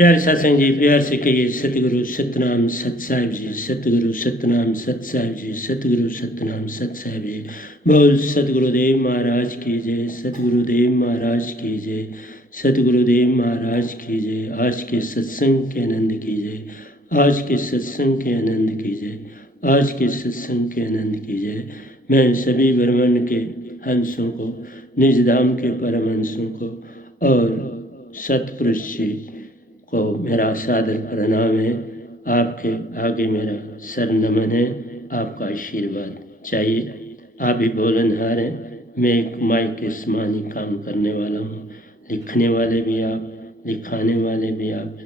प्यारे सत्संग जी, प्यार से कहिए सतगुरु सतनाम सत साहिब जी, सतगुरु सतनाम सत साहिब जी, सतगुरु सतनाम सत साहिब जी। बोल सतगुरुदेव महाराज की जय, सतगुरुदेव महाराज की जय, सतगुरुदेव महाराज की जय। आज के सत्संग के आनंद की जय, आज के सत्संग के आनंद की जय, आज के सत्संग के आनंद की जय। मैं सभी ब्रह्मांड के हंसों को, निज धाम के परमहंसों को और सतपुरुष जी को मेरा सादर प्रणाम है। आपके आगे मेरा सर नमन है। आपका आशीर्वाद चाहिए। आप ही बोलनहार हैं, मैं एक माइक के समान ही काम करने वाला हूँ। लिखने वाले भी आप, लिखाने वाले भी आप,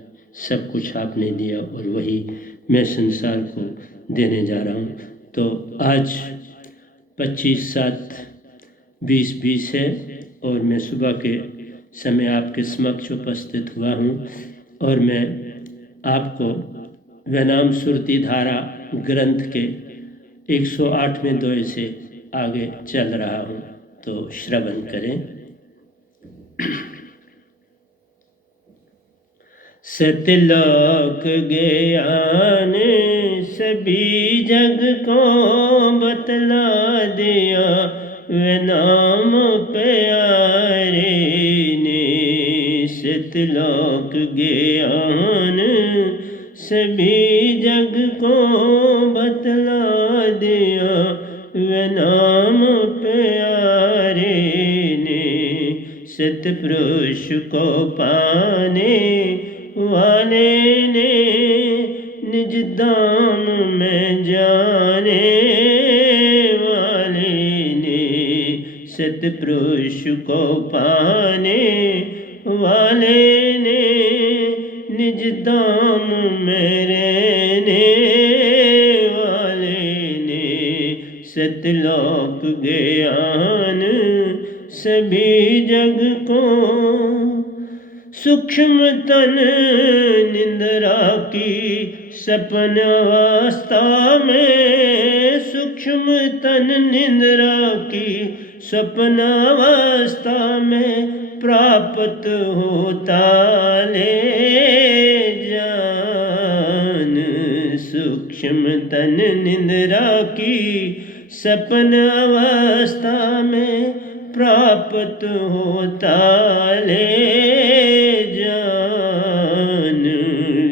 सब कुछ आपने दिया और वही मैं संसार को देने जा रहा हूँ। तो आज 25/7/2020 है और मैं सुबह के समय आपके समक्ष उपस्थित हुआ हूँ और मैं आपको वैनाम सुरती धारा ग्रंथ के 108वें दोहे से आगे चल रहा हूँ, तो श्रवण करें। सतलोक ज्ञान सभी जग को बतला दिया, वैनाम प्यारे ने। सतलोक ज्ञान सभी जग को बतला दिया, वैनाम प्यारे ने। सतपुरुष को पाने वाले ने, निज धाम में जाने वाले ने। सतपुरुष को पाने वाले ने, निज धाम में रहने वाले ने। सतलोक ज्ञान सभी जग को, सूक्ष्म तन निंद्रा की सपन अवस्था में। सूक्ष्म तन निंद्रा की सपन अवस्था में, प्राप्त होता ले जान। सूक्ष्म तन निंद्रा की सपन अवस्था में, प्राप्त होता ले जान।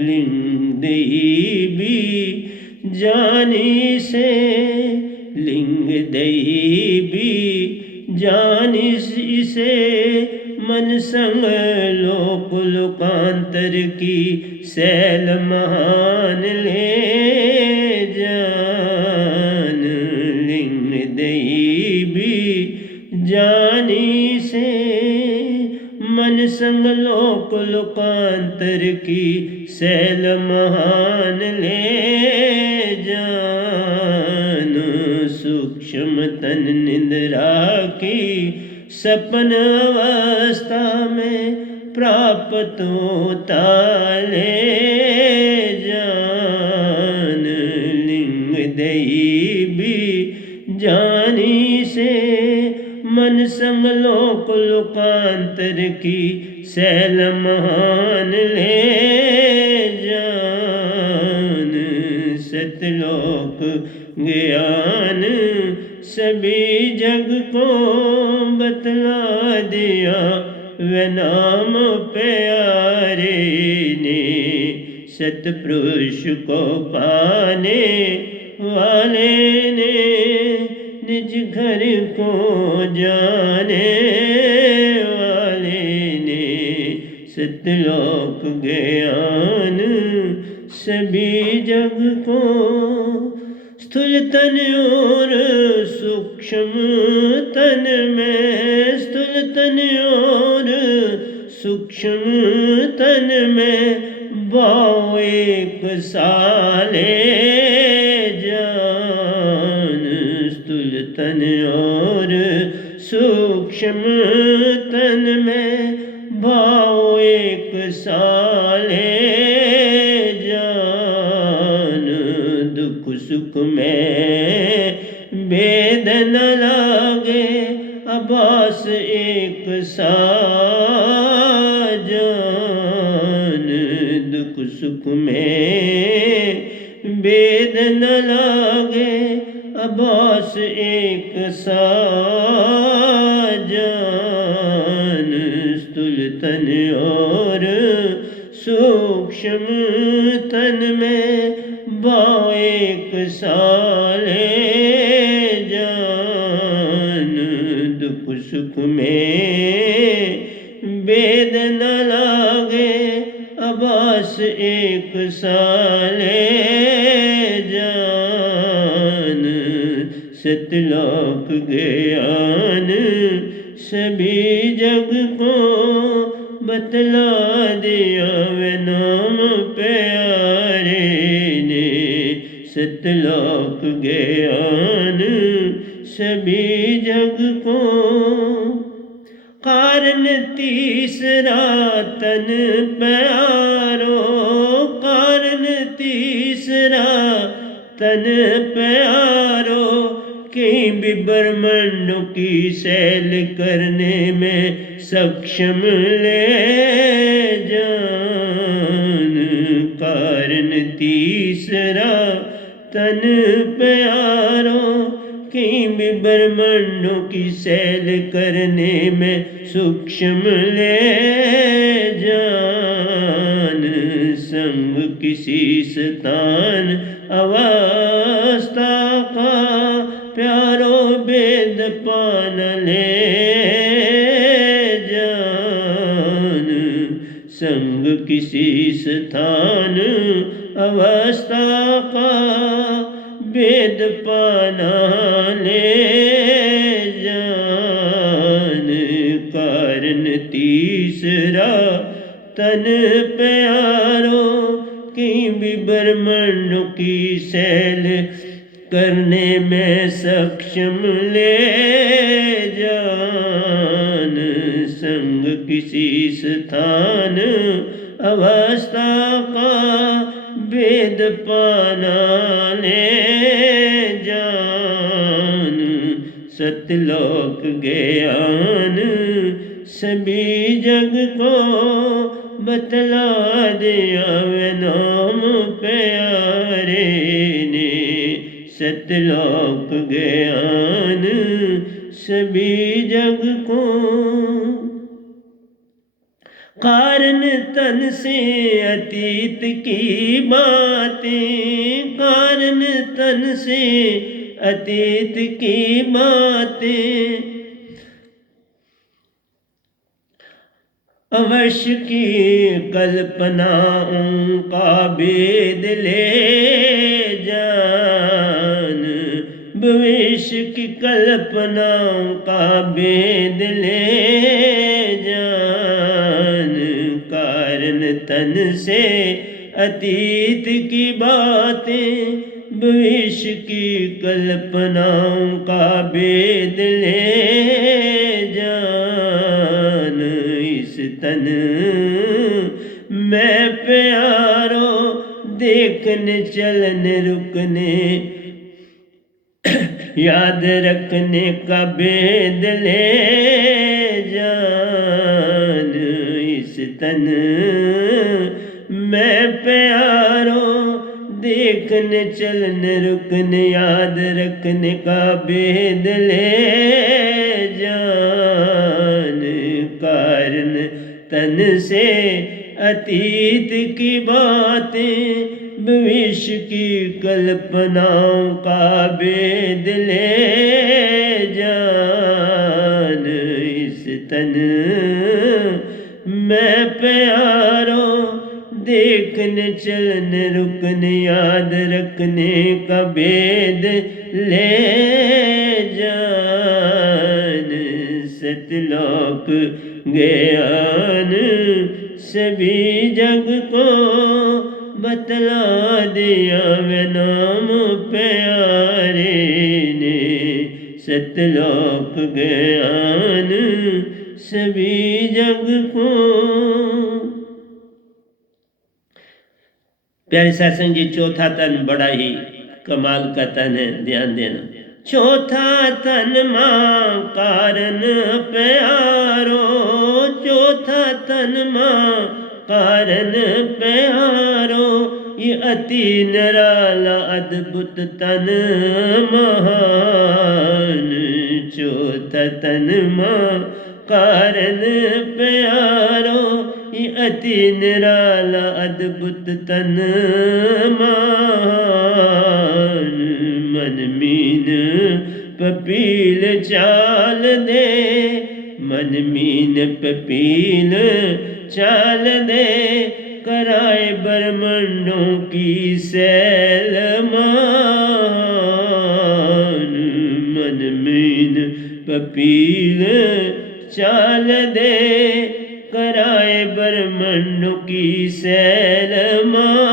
लिंग दई भी जानी से, लिंग दई भी जानी से। मन संग लोक लोकांतर की सैल महान ले जान। लिंग दई भी जानी से, मन संग लोक लोकांतर की सैल महान ले जान। सूक्ष्म तन निंद्रा की सपन अवस्था में, प्राप्त होता ले जान। लिंग दई भी जानी से, मन संग लोक लोकांतर की सैल महान ले जान। सतलोक ज्ञान सभी जग को बतला दिया, वैनाम प्यारे ने। सतपुरुष को पाने वाले ने, निज घर को जाने वाले ने। सतलोक ज्ञान सभी जग को, स्थूल तन और सूक्ष्म तन में। स्थूल तन और सूक्ष्म तन में, भाव एक साले जान। स्थूल तन और सूक्ष्म तन में, भाव एक साले जान। दुख सुख में भेद न लागे, आभास एक सा जान। सुख में वेद न लागे अबास एक साजान स्थूल तन और सूक्ष्म तन में बाएक साले जान दुख सुख में वेद न लागे अबास एक साले जान सतलोक ज्ञान सभी जग को बतला दिया वे नाम प्यारे ने सतलोक ज्ञान सभी जग को कारण तीसरा तन प्यारो कारण तीसरा तन प्यारो कहीं भी ब्रह्मांडों की सैल करने में सक्षम ले जान कारण तीसरा तन प्यारो कहीं भी ब्रह्मांडों की सैल करने में सूक्ष्म ले जान संग किसी स्थान अवस्था का प्यारो वेद पान ले जान संग किसी स्थान अवस्था का वेद पाना ले जान कारण तीसरा तन प्यारो कहीं भी ब्रह्मांडों की सैल करने में सक्षम ले जान संग किसी स्थान अवस्था का वेद पाना ले जान सतलोक ज्ञान सभी जग को बतला दिया वे नाम प्यारे ने सतलोक ज्ञान सभी जग को कारण तन से अतीत की बातें कारण तन से अतीत की बातें अवश्य की कल्पनाओं का भेद ले जान भविष्य की कल्पनाओं का भेद ले जान कारण तन से अतीत की बातें भविष्य की कल्पनाओं का भेद ले जान इस तन मैं प्यारो देखने चलने रुकने याद रखने का भेद ले जान इस तन मैं प्यारो देखने चलने रुकने याद रखने का भेद ले जान कारण तन से अतीत की बातें भविष्य की कल्पनाओं का भेद ले जान इस तन मैं प्यारो देखने चलने रुकने याद रखने का भेद ले जान सतलोक ज्ञान सभी जग को बतला दिया वे नाम प्यारे ने सतलोक ज्ञान सभी जग को। प्यारे सत्संग जी चौथा तन बड़ा ही कमाल का तन है, ध्यान देना। चौथा तन मां कारण प्यारो चौथा तन मां कारण प्यारो अति निराला अद्भुत तन महान, चौथा तन मां कारण प्यारो, ये अति निराला अद्भुत तन महान। मन मीन पपील चाल दे, मन मीन पपील चाल दे, कराए ब्रह्मंडों की सैल मान। मन मीन पपील चाल दे, कराए ब्रह्मंडों की सैल मान।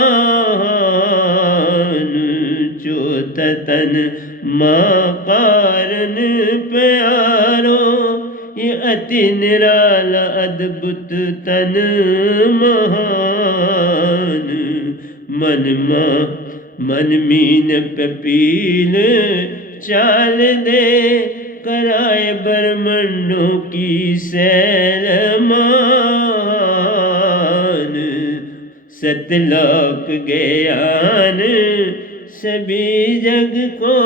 चौथा तन मां कारण प्यारो, ये अति निराला अद्भुत तन महान। मन मां मन मीन पपील चाल दे, कराए ब्रह्मंडों की सैल मान। सतलोक ज्ञान सभी जग को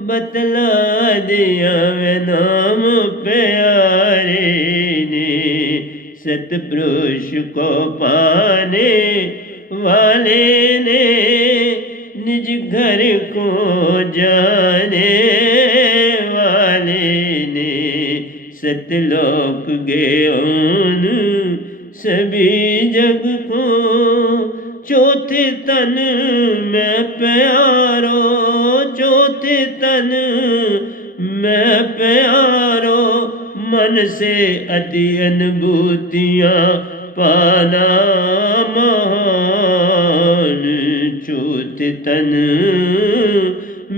बतला दिया वे नाम प्यारे ने। सतपुरुष को पाने वाले ने, निज घर को जाने वाले ने। सतलोक ज्ञान सभी जग को, चौथे तन में प्यारो, चौथे तन में प्यारो, मन से अति अनुभूतियाँ पाना महान। चौथे तन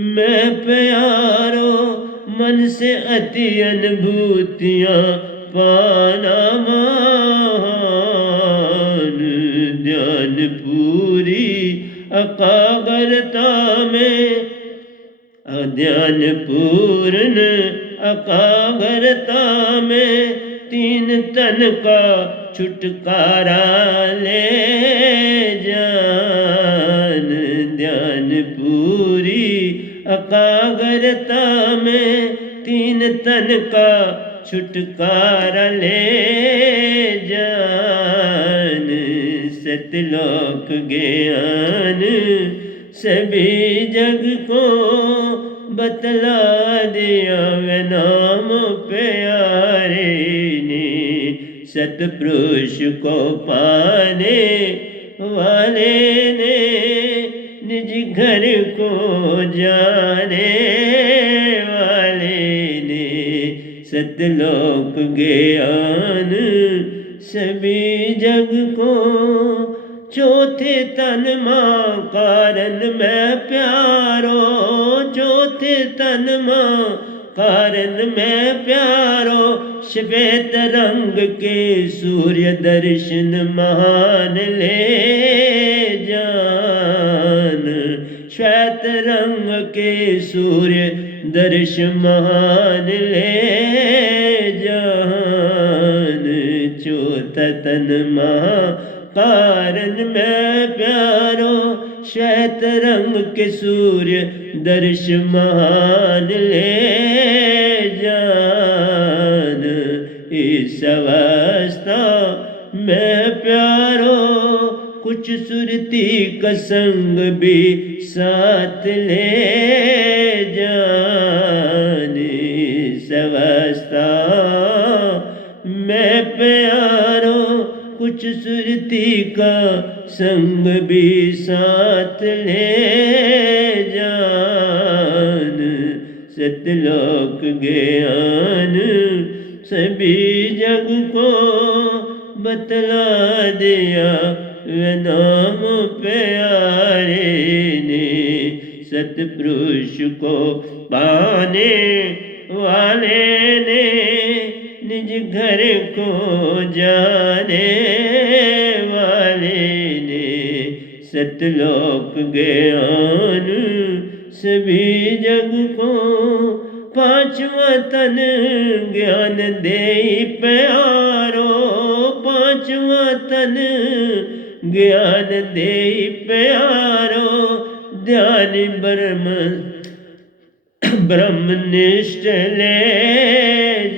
में प्यारो, मन से अति अनुभूतियाँ पाना महान। ध्यान पूरी एकाग्रता में, ध्यान पूर्ण एकाग्रता में, तीन तन का छुटकारा ले जान। ध्यान पूरी एकाग्रता में, तीन तन का छुटकारा ले जान। सतलोक ज्ञान सभी जग को बतला दिया वे नाम प्यारे ने। सतपुरुष को पाने वाले ने, निज घर को जाने वाले ने। सतलोक ज्ञान सभी जग को, चौथे तन मां कारण में प्यारो, चौथे तन मां कारण में प्यारो। श्वेत रंग के सूर्य दर्शन महान ले जान। श्वेत रंग के सूर्य दर्शन महान ले जान। चौथा तन मां कारण में प्यारो, श्वेत रंग के सूर्य दर्श महान ले जान। इस अवस्था में प्यारो, कुछ सुरती का संग भी साथ ले जान। इस अवस्था में प्यारो, कुछ सुरती का संग भी साथ ले जान। सतलोक ज्ञान सभी जग को बतला दिया वे नाम प्यारे ने। सतपुरुष को पाने वाले ने, निज घर को जाने वाले ने। सतलोक ज्ञान सभी जग को, पांचवा तन ज्ञान दे प्यारो, पांचवा तन ज्ञान दे प्यारो ध्यान ब्रह्मनिष्ठ ले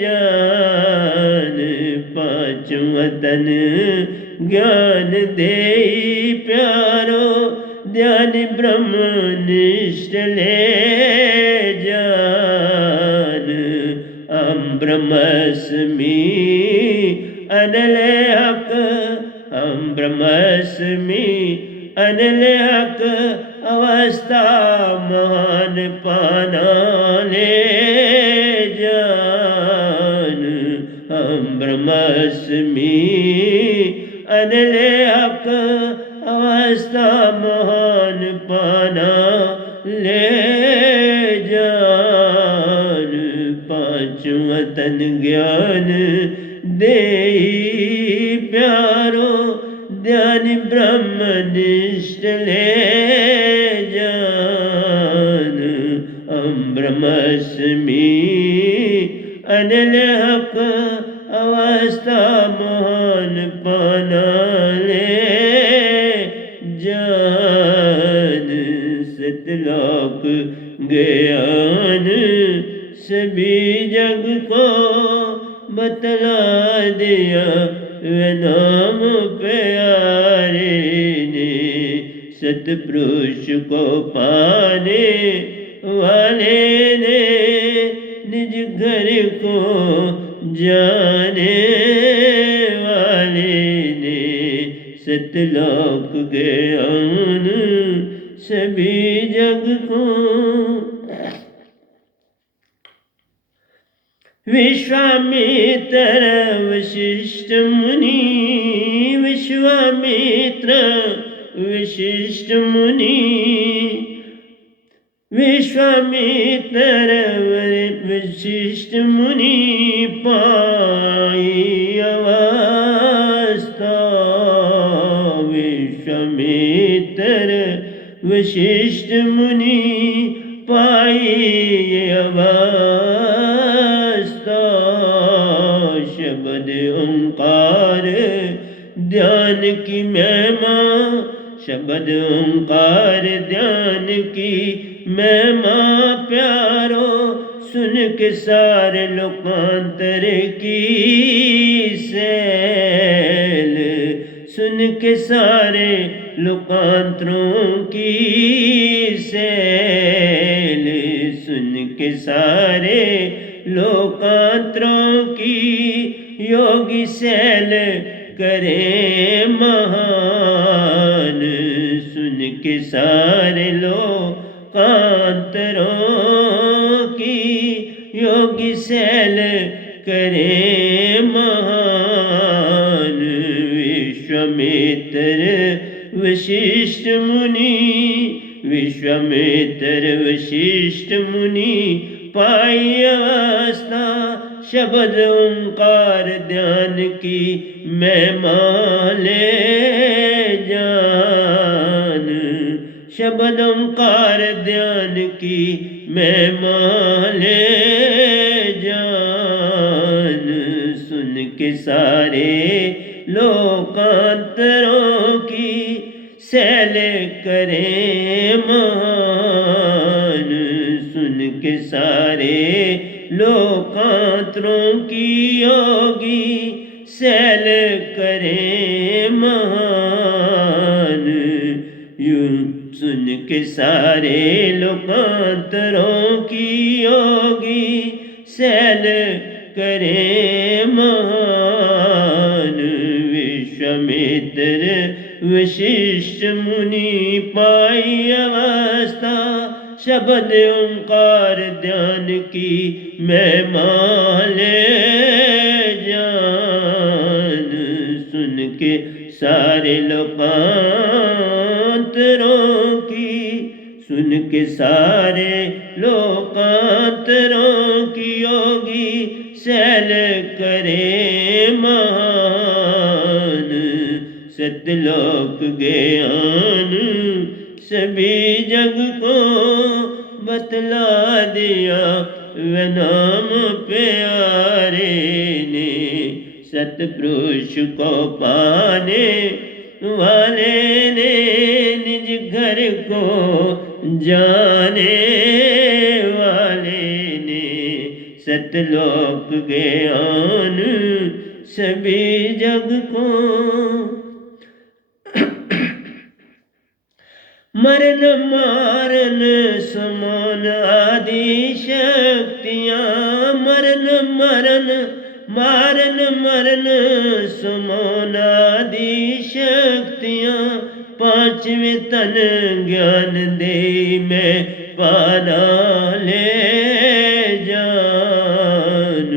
जान पांचवा तन ज्ञान दे प्यारो ध्यान ब्रह्मनिष्ठ ले जान हम ब्रह्मस्मि अनल हक हम ब्रह्मस्मि अनल हक अवस्था महान पाना ले जान हम ब्रह्मस्मि अनल हक अवस्था महान पाना ले जान पांचवा तन ज्ञान दे प्यारो ध्यान ब्रह्मनिष्ठ ले जान हम ब्रह्मस्मि अनल हक अवस्था महान पाना ले जान सतलोक ज्ञान सभी जग को बतला दिया वे नाम प्यारे ने सतपुरुष को पाने वाले ने निज घर को जाने वाले ने सतलोक ज्ञान सभी जग को विश्वामित्र वशिष्ठ मुनि विश्वामित्र वशिष्ठ मुनि विश्वामित्र वशिष्ठ मुनि पाई अवस्था विश्वामित्र वशिष्ठ मुनि पाई अवस्था शब्द ओंकार ध्यान की महिमा शब्द ओंकार ध्यान की महिमा प्यारो सुन के सारे लोकांतर की सैल सुन के सारे लोकांतरों की सैल सुन के सारे लोकांतरों की योगी सैल करे महान सुन के सारे लोकांतरों की योगी सैल करे महान विश्वामित्र वशिष्ठ मुनि विश्वामित्र वशिष्ठ मुनि पाई अवस्था शब्द ओंकार ध्यान की महिमा ले जान शब्द ओंकार ध्यान की महिमा ले जान सुन के सारे लोकांतरों की सैल करे महान सुन के सारे लोकांतरों की योगी सैल करे महान यूं सुन के सारे लोकांतरों की योगी सैल करे महान विश्वामित्र वशिष्ठ मुनि पाई अवस्था शब्द ओंकार ध्यान की महिमा ले जान सुन के सारे लोकांतरों की सुन के सारे लोकांतरों की योगी सैल करे महान सतलोक ज्ञान सभी जग को बतला दिया वे नाम प्यारे ने सतपुरुष को पाने वाले ने निज घर को जाने वाले ने सतलोक ज्ञान सभी जग को। मरण मारन समान आदि शक्तियाँ, मरण मरण मारन मरण समान आदि शक्तियाँ, पांचवें तन ज्ञान दे मैं पाना ले जान।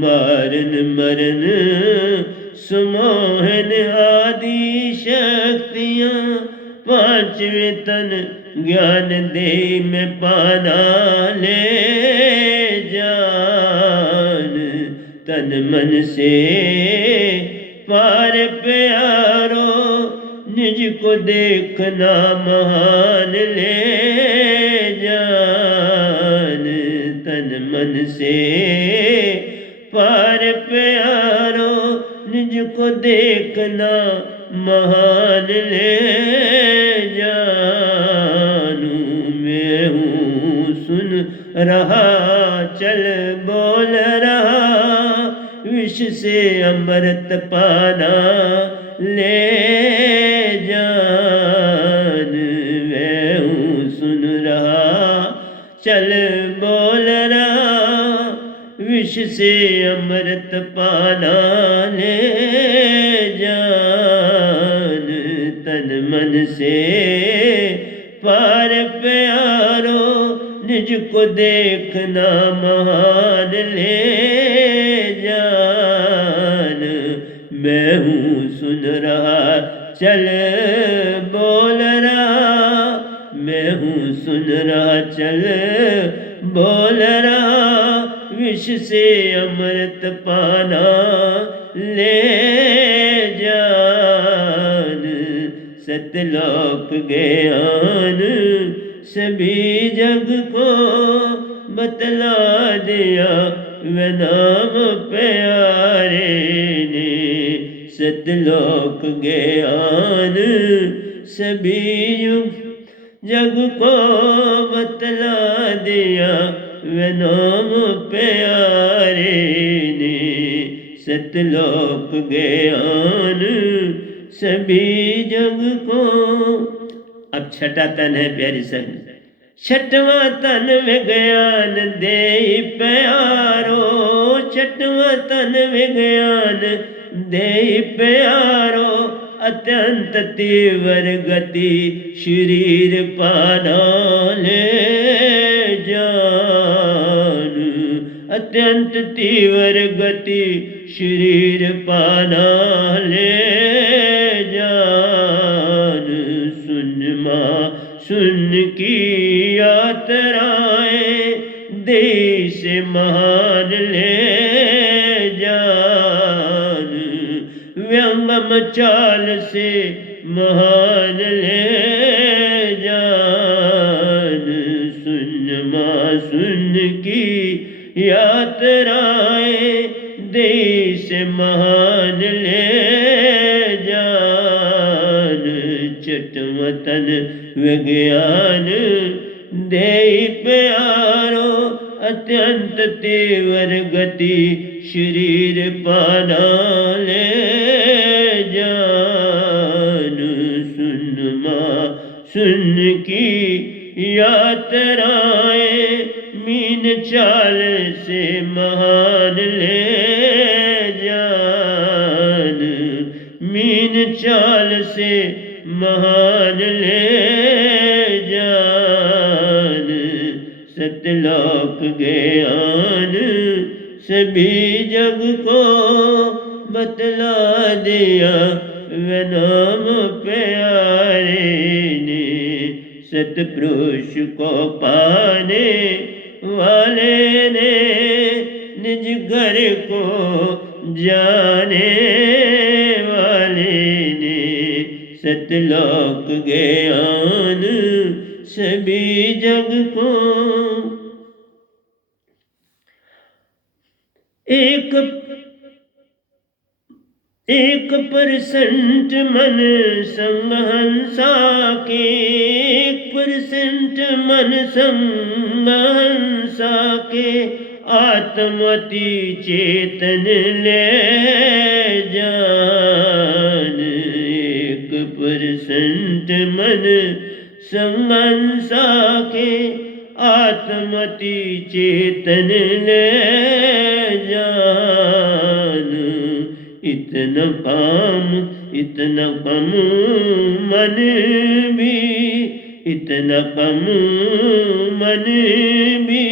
मारन मरण सुमोहन आदि शक्तियाँ, पांचवें तन ज्ञान दे मैं पाना ले जान। तन मन से पार प्यारो निज को देखना महान ले जान। तन मन से पार प्यारो निज को देखना महान ले जानू। मैं हूँ सुन रहा चल बोल रहा, विष से अमृत पाना ले जान। मैं हूँ सुन रहा चल बोल रहा, विष से अमृत पाना ले जान। तन मन से पार प्यारो निज को देखना महान ले जान। मैं हूँ सुन रहा चल बोल रहा, मैं हूँ सुन रहा चल बोल रहा, विष से अमृत पाना ले जान। सतलोक ज्ञान सभी जग को बतला दिया वे नाम प्यारे ने। सतलोक ज्ञान सभी जग को बतला दिया वे नाम प्यारे ने। सतलोक ज्ञान सभी जग को। अब छठा तन है प्यारी संग। छठवां तन विज्ञान दे प्यारो, छठवां तन विज्ञान दे प्यारो, अत्यंत तीव्र गति शरीर पाना ले जान। अत्यंत तीव्र गति शरीर पाना ले जान। सुन माँ सुन की यात्राएं देश महान ले जान। व्यंगम चाल से महान ले जान। सुन माँ सुन की यात्राएं देश महान ले जान। छठवां तन विज्ञान दे प्यारो, अत्यंत तीव्र गति शरीर पाना ले जान। सुन माँ सुन की यात्राएं मीन चाल से महान ले जान। मीन चाल से महान ले जान। सतलोक ज्ञान सभी जग को बतला दिया वे नाम प्यारे ने। सतपुरुष को पाने वाले ने निज घर को जाने वाले ने। सतलोक ज्ञान सभी जग को। एक 1% मन संग हंसा के, 1% मन संग हंसा के, आत्मति चेतन ले जान। 1% मन संग हंसा के, आत्मति चेतन ले जान। इतना कम मन भी, इतना कम मन भी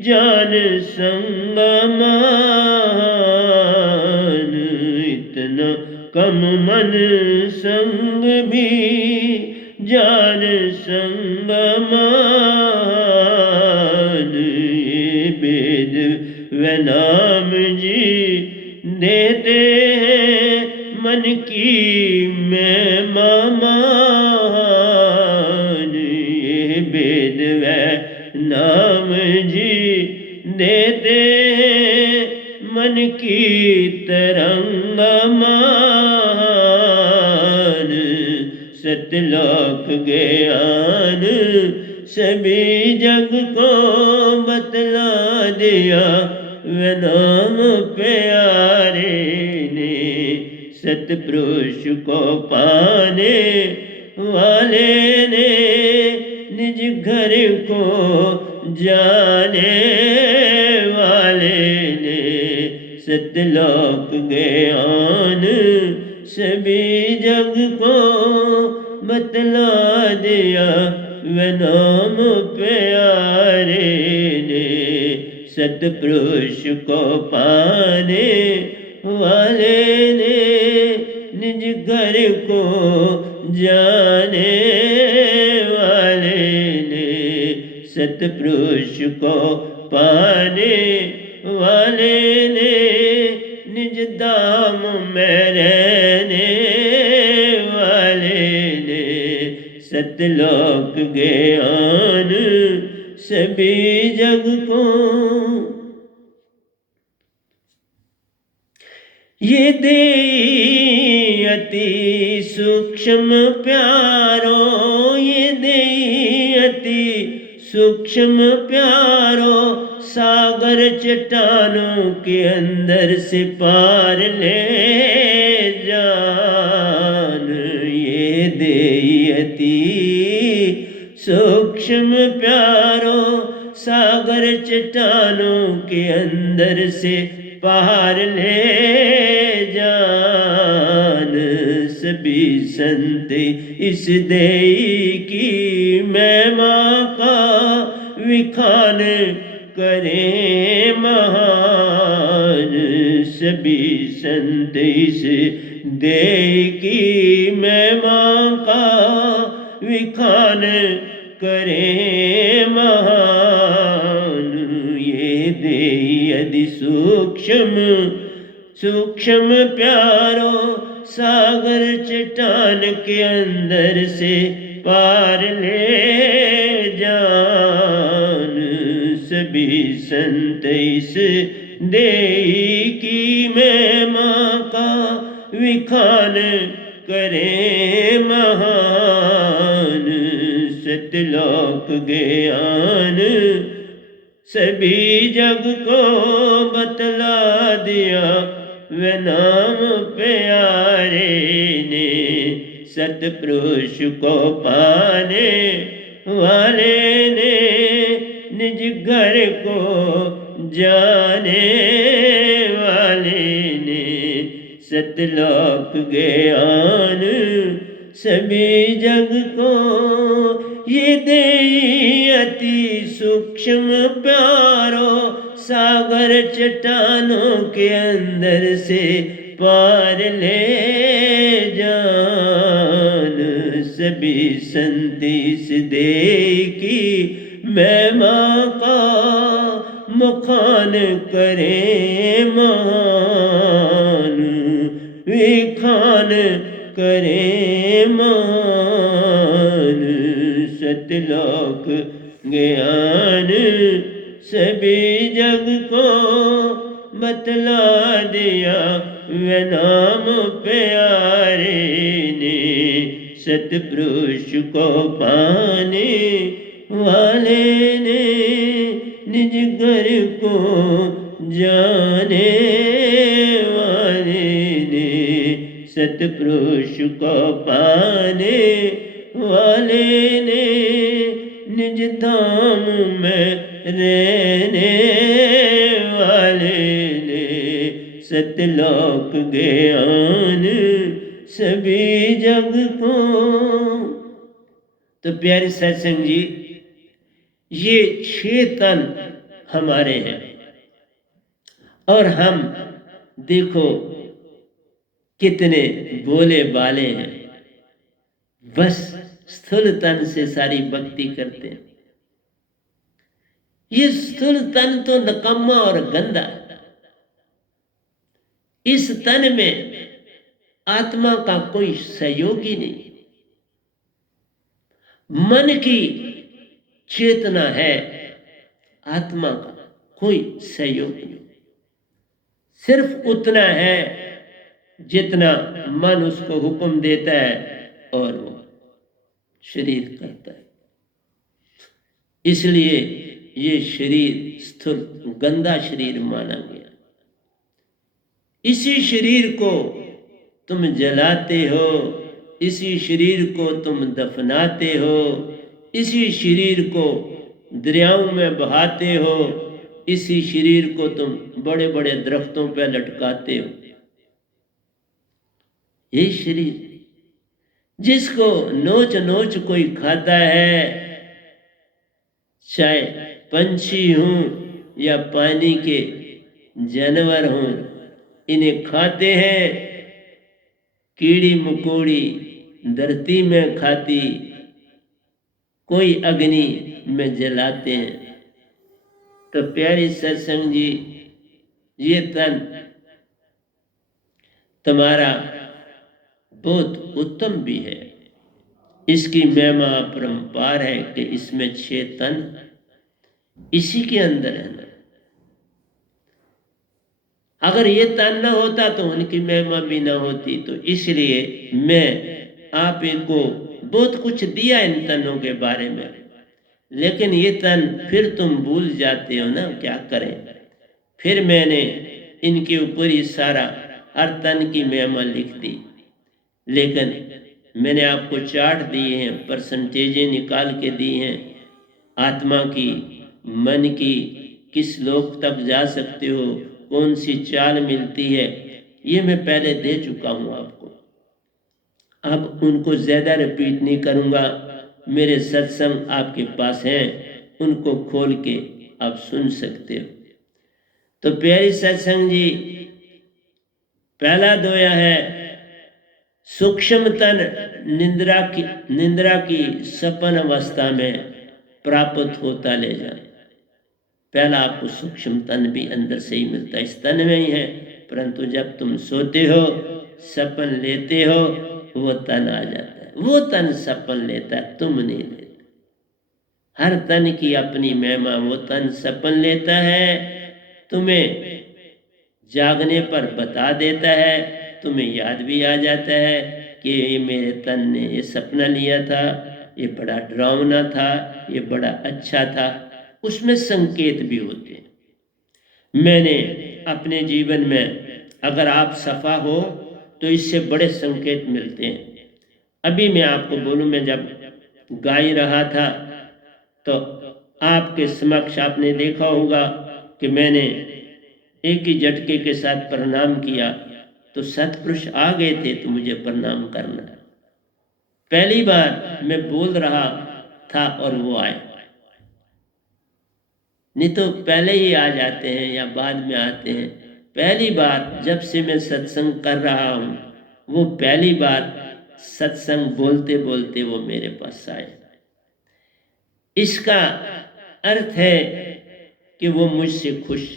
जान संग मान। इतना कम मन संग भी जान संग मान। ये वेद व नाम जी देते हैं मन की महिमा मान। ये वेद व नाम जी देते हैं मन की तरंग मान। सतलोक ज्ञान सभी जग को बतला दिया व नाम प्यारे ने। सतपुरुष को पाने वाले ने निज घर को जाने वाले ने। सतलोक ज्ञान सभी जग को बतला दिया व नाम प्यारे ने। सतपुरुष को पाने वाले ने निज घर को जाने वाले ने। सतपुरुष को पाने वाले ने निज धाम में रहने वाले ने। सतलोक ज्ञान सभी जग को। ये देई अति सूक्ष्म प्यारो, ये देई अति सूक्ष्म प्यारो, सागर चट्टानों के अंदर से पार ले जान। ये देई अति सूक्ष्म प्यारो, सागर चट्टानों के अंदर से पार ले जान। सभी संत इस देई की महिमा का विखान करें महान। सभी संत इस देई की महिमा का विखान करें महान। ये देई यदि सूक्ष्म प्यारो, सागर चट्टान के अंदर से पार ले जान। सभी संत इस देई की महिमा का विखान करें महान। सतलोक ज्ञान सभी जग को बतला दिया व नाम प्यारे ने। सतपुरुष को पाने वाले ने निज घर को जाने वाले ने। सतलोक ज्ञान सभी जग को। ये देई अति सूक्ष्म प्यारो, सागर चट्टानों के अंदर से पार ले जान। सभी संत इस देई की महिमा का मुखान करें महान। विखान करें महान। सतलोक ज्ञान सभी जग को बतला दिया व नाम सतपुरुष को पाने वाले ने निज घर को जाने वाले ने सतपुरुष को पाने वाले ने निज धाम में रहने वाले ने सतलोक ज्ञान सभी जग को। तो प्यारे सत्संग जी, ये 6 तन हमारे हैं और हम देखो कितने बोले बाले हैं, बस स्थूल तन से सारी भक्ति करते हैं। ये स्थूल तन तो नकम्मा और गंदा, इस तन में आत्मा का कोई सहयोगी नहीं। मन की चेतना है, आत्मा का कोई सहयोग नहीं। सिर्फ उतना है जितना मन उसको हुक्म देता है और वो शरीर करता है। इसलिए ये शरीर स्थूल गंदा शरीर माना गया। इसी शरीर को तुम जलाते हो, इसी शरीर को तुम दफनाते हो, इसी शरीर को दरियाओं में बहाते हो, इसी शरीर को तुम बड़े बड़े दरख्तों पर लटकाते हो। ये शरीर जिसको नोच नोच कोई खाता है, चाहे पंछी हों या पानी के जानवर हों, इन्हें खाते हैं। कीड़ी मकोड़ी धरती में खाती, कोई अग्नि में जलाते हैं। तो प्यारी सत्संग जी, ये तन तुम्हारा बहुत उत्तम भी है। इसकी महिमा अपरंपार है कि इसमें 6 तन इसी के अंदर है ना। अगर ये तन न होता तो उनकी महिमा भी न होती। तो इसलिए मैं आप को बहुत कुछ दिया इन तनों के बारे में, लेकिन ये तन फिर तुम भूल जाते हो ना, क्या करें। फिर मैंने इनके ऊपर ही सारा हर तन की महिमा लिख दी, लेकिन मैंने आपको चार्ट दिए हैं, परसेंटेजें निकाल के दी हैं। आत्मा की, मन की, किस लोक तक जा सकते हो, कौन सी चाल मिलती है, ये मैं पहले दे चुका हूँ आपको। अब उनको ज़्यादा रिपीट नहीं करूँगा। मेरे सत्संग आपके पास हैं, उनको खोल के आप सुन सकते हो। तो प्यारी सत्संग जी, पहला दोया है सूक्ष्म तन निंद्रा की सपन अवस्था में प्राप्त होता ले जाए। पहला आपको सूक्ष्म तन भी अंदर से ही मिलता है, इस तन में ही है, परंतु जब तुम सोते हो, सपन लेते हो, वो तन आ जाता है। वो तन सपन लेता है, तुम नहीं लेते। हर तन की अपनी महिमा। वो तन सपन लेता है, तुम्हें जागने पर बता देता है, तुम्हें याद भी आ जाता है कि ये मेरे तन ने ये सपना लिया था, ये बड़ा डरावना था, ये बड़ा अच्छा था। उसमें संकेत भी होते हैं। मैंने अपने जीवन में, अगर आप सफा हो तो इससे बड़े संकेत मिलते हैं। अभी मैं आपको बोलूं, मैं जब गा ही रहा था तो आपके समक्ष आपने देखा होगा कि मैंने एक ही झटके के साथ प्रणाम किया, तो सतपुरुष आ गए थे तो मुझे प्रणाम करना। पहली बार मैं बोल रहा था और वो आए, नहीं तो पहले ही आ जाते हैं या बाद में आते हैं। पहली बार जब से मैं सत्संग कर रहा हूँ, वो पहली बार सत्संग बोलते बोलते वो मेरे पास आए। इसका अर्थ है कि वो मुझसे खुश,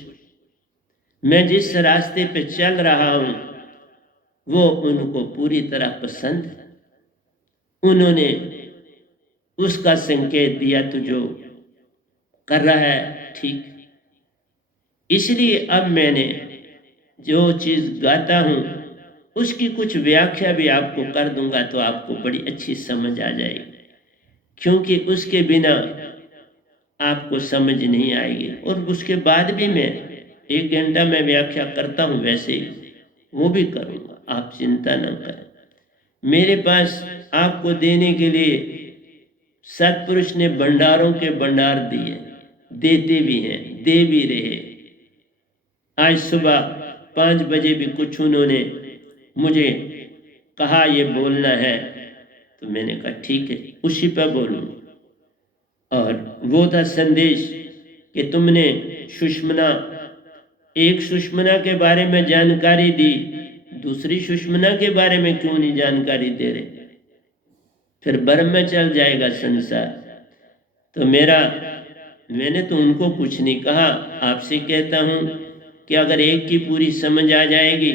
मैं जिस रास्ते पे चल रहा हूँ वो उनको पूरी तरह पसंद है। उन्होंने उसका संकेत दिया, तो जो कर रहा है ठीक। इसलिए अब मैंने जो चीज़ गाता हूँ उसकी कुछ व्याख्या भी आपको कर दूंगा तो आपको बड़ी अच्छी समझ आ जाएगी, क्योंकि उसके बिना आपको समझ नहीं आएगी। और उसके बाद भी मैं 1 घंटा में व्याख्या करता हूँ, वैसे ही वो भी करूँगा, आप चिंता न करें। मेरे पास आपको देने के लिए सतपुरुष ने भंडारों के भंडार दिए, देते भी हैं, दे भी रहे। आज सुबह 5 बजे भी कुछ उन्होंने मुझे कहा ये बोलना है, तो मैंने कहा ठीक है, उसी पर बोलूँगा। और वो था संदेश कि तुमने सुषमना, एक सुषमना के बारे में जानकारी दी, दूसरी सुषमना के बारे में क्यों नहीं जानकारी दे रहे? फिर भ्रम में चल जाएगा संसार। तो मैंने तो उनको कुछ नहीं कहा, आपसे कहता हूँ कि अगर एक की पूरी समझ आ जाएगी,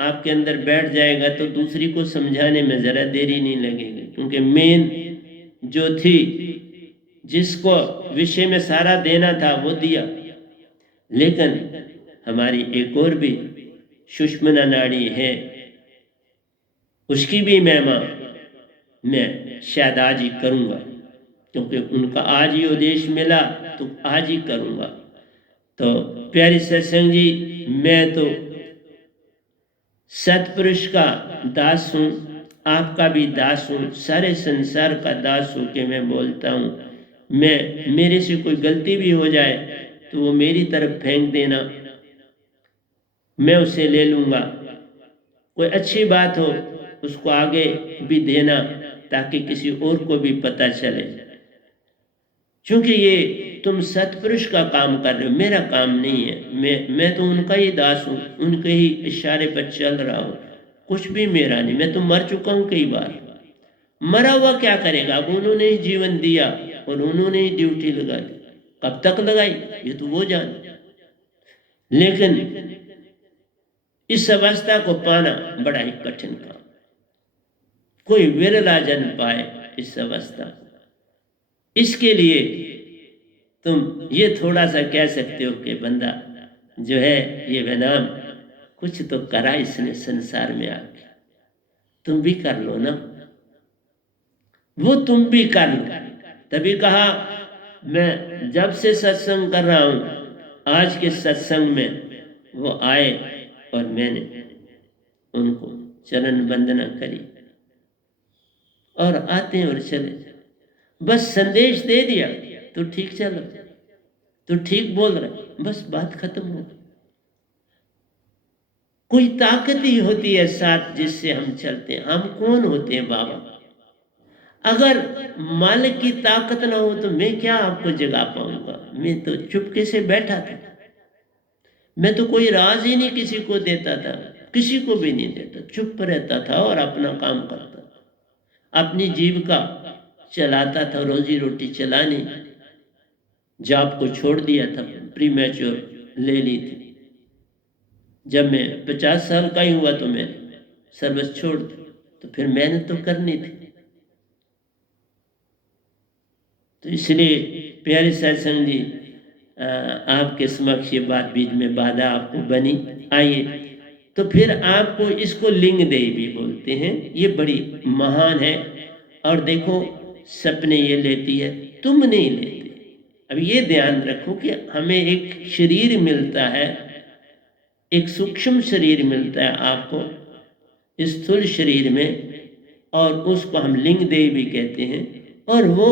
आपके अंदर बैठ जाएगा, तो दूसरी को समझाने में ज़रा देरी नहीं लगेगी। क्योंकि मेन जो थी, जिसको विषय में सारा देना था वो दिया, लेकिन हमारी एक और भी सुषमना नाड़ी है, उसकी भी महिमा मैं शायद आज ही करूँगा, क्योंकि उनका आज ही उपदेश मिला तो आज ही करूँगा। तो प्यारे सत्संग जी, मैं तो सतपुरुष का दास हूँ, आपका भी दास हूँ, सारे संसार का दास हूँ कि मैं बोलता हूँ। मेरे से कोई गलती भी हो जाए तो वो मेरी तरफ फेंक देना, मैं उसे ले लूँगा। कोई अच्छी बात हो उसको आगे भी देना, ताकि किसी और को भी पता चले। क्योंकि ये तुम सतपुरुष का काम कर रहे हो, मेरा काम नहीं है। मैं तो उनका ही दास हूँ, उनके ही इशारे पर चल रहा हूँ, कुछ भी मेरा नहीं। मैं तो मर चुका हूँ कई बार। मरा हुआ क्या करेगा? अब उन्होंने ही जीवन दिया और उन्होंने ही ड्यूटी लगाई, कब तक लगाई ये तो वो जान। लेकिन इस अवस्था को पाना बड़ा ही कठिन काम, कोई विरला जन पाए इस अवस्था को। इसके लिए तुम ये थोड़ा सा कह सकते हो कि बंदा जो है ये बेनाम कुछ तो करा इसने संसार में आके, तुम भी कर लो ना, वो तुम भी कर लो। तभी कहा मैं जब से सत्संग कर रहा हूँ, आज के सत्संग में वो आए और मैंने उनको चरण वंदना करी और आते हैं और चले, बस संदेश दे दिया तो ठीक चलो, तो ठीक बोल रहे, बस बात खत्म हो। कोई ताकत ही होती है साथ जिससे हम चलते हैं। हम कौन होते हैं बाबा? अगर मालिक की ताकत ना हो तो मैं क्या आपको जगा पाऊंगा? मैं तो चुपके से बैठा था, मैं तो कोई राज ही नहीं किसी को देता था, किसी को भी नहीं देता, चुप रहता था और अपना काम करता था, अपनी जीविका चलाता था, रोजी रोटी चलानी। जॉब को छोड़ दिया था, प्री मैच्योर ले ली थी। जब मैं 50 साल का ही हुआ तो मैंने सर्विस छोड़ दी, तो फिर मेहनत तो करनी थी। तो इसलिए प्यारे सत्संग जी, आपके समक्ष ये बात बीच में बाधा आपको बनी। आइए, तो फिर आपको इसको लिंग देवी बोलते हैं, ये बड़ी महान है। और देखो सपने ये लेती है, तुम नहीं लेते। अब ये ध्यान रखो कि हमें एक शरीर मिलता है, एक सूक्ष्म शरीर मिलता है आपको स्थूल शरीर में, और उसको हम लिंग देवी कहते हैं। और वो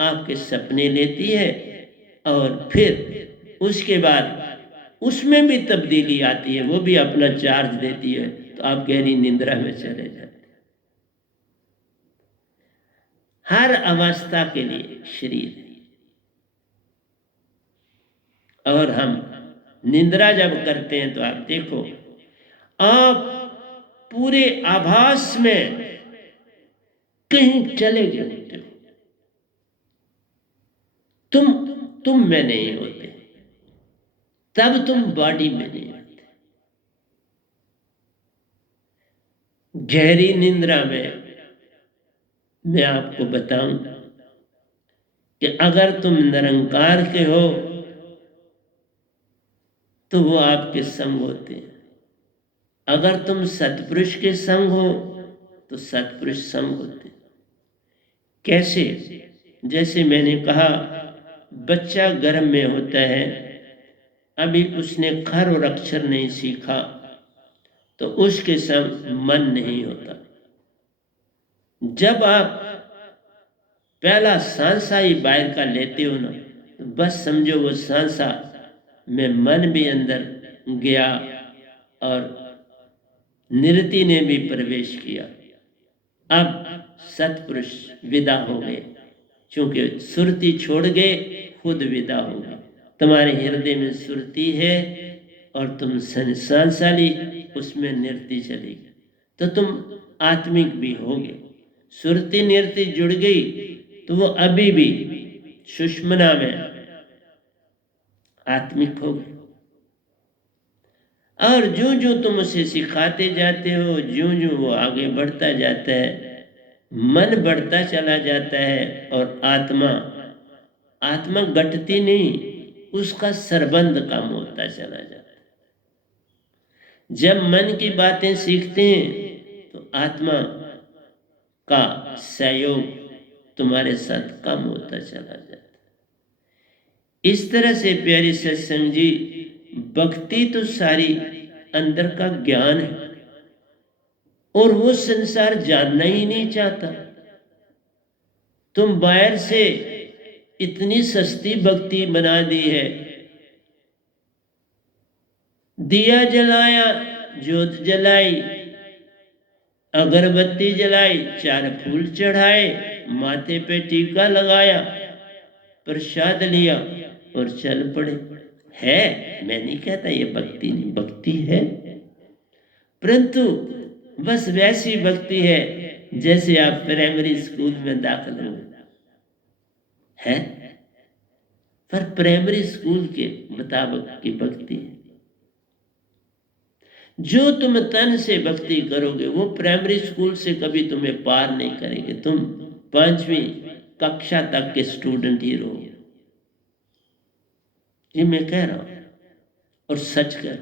आपके सपने लेती है और फिर उसके बाद उसमें भी तब्दीली आती है, वो भी अपना चार्ज देती है, तो आप गहरी निंद्रा में चले जाते। हर अवस्था के लिए शरीर। और हम निंद्रा जब करते हैं तो आप देखो, आप पूरे आभास में कहीं चले गए होते हो, तुम में नहीं होते, तब तुम बॉडी में नहीं होते। गहरी निंद्रा में मैं आपको बताऊं कि अगर तुम निरंकार के हो तो वो आपके संग होते हैं, अगर तुम सत्पुरुष के संग हो तो सत्पुरुष संग होते। कैसे? जैसे मैंने कहा, बच्चा गर्भ में होता है, अभी उसने खर और अक्षर नहीं सीखा, तो उसके संग मन नहीं होता। जब आप पहला सांसा ही बाहर का लेते हो ना, तो बस समझो वो सांसा में मन भी अंदर गया और निरति ने भी प्रवेश किया। अब सत्पुरुष विदा हो गए, क्योंकि सुरती छोड़ गए, खुद विदा हो गए। तुम्हारे हृदय में सुरती है और तुम संसारी, उसमें निरति चलेगी, तो तुम आत्मिक भी होगे। सुरती निरति जुड़ गई तो वो अभी भी सुषुम्ना में आत्मिक हो गए। और जो जो तुम उसे सिखाते जाते हो, जो जो वो आगे बढ़ता जाता है, मन बढ़ता चला जाता है और आत्मा घटती नहीं, उसका सरबंध कम होता चला जाता है। जब मन की बातें सीखते हैं तो आत्मा का सहयोग तुम्हारे साथ कम होता चला जाता है। इस तरह से प्यारे सत्संग जी, भक्ति तो सारी अंदर का ज्ञान है, और वो संसार जानना ही नहीं चाहता। तुम बाहर से इतनी सस्ती भक्ति बना दी है, दिया जलाया, जोत जलाई, अगरबत्ती जलाई, 4 फूल चढ़ाए, माथे पे टीका लगाया, प्रसाद लिया और चल पड़े। है, मैं नहीं कहता ये भक्ति नहीं, भक्ति है, परंतु बस वैसी भक्ति है जैसे आप प्राइमरी स्कूल में दाखिल हो है, पर प्राइमरी स्कूल के मुताबिक की भक्ति है। जो तुम तन से भक्ति करोगे वो प्राइमरी स्कूल से कभी तुम्हें पार नहीं करेंगे। तुम 5वीं कक्षा तक के स्टूडेंट ही रहोगे। ये मैं कह रहा हूं और सच कर।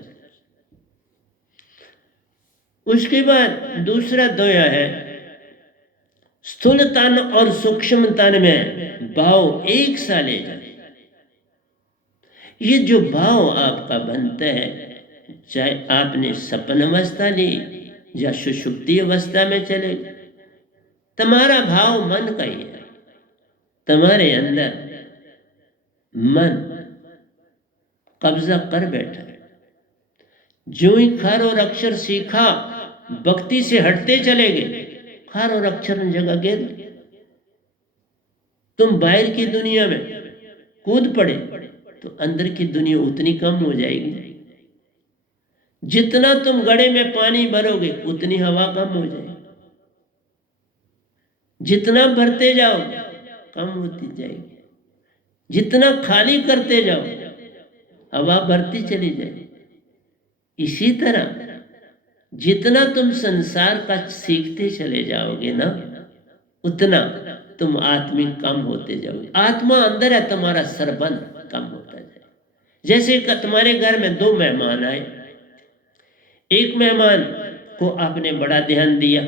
उसके बाद दूसरा दोया है, स्थूल तन और सूक्ष्म तन में भाव एक सा ले जाए। ये जो भाव आपका बनता है, चाहे आपने सपन अवस्था ली या सुषुप्ति अवस्था में चले, तुम्हारा भाव मन का ही है। तुम्हारे अंदर मन कब्जा कर बैठा है। जो ही खर और अक्षर सीखा, भक्ति से हटते चले गए, खर और अक्षर ने जगह घेर ली। तुम बाहर की दुनिया में कूद पड़े तो अंदर की दुनिया उतनी कम हो जाएगी। जितना तुम घड़े में पानी भरोगे उतनी हवा कम हो जाएगी। जितना भरते जाओ कम होती जाएगी, जितना खाली करते जाओ हवा भरती चली जाएगी। इसी तरह जितना तुम संसार का सीखते चले जाओगे ना, उतना तुम आत्मिक कम होते जाओगे। आत्मा अंदर है, तुम्हारा सरबंध कम होता जाए। जैसे तुम्हारे घर में 2 मेहमान आए, एक मेहमान को आपने बड़ा ध्यान दिया,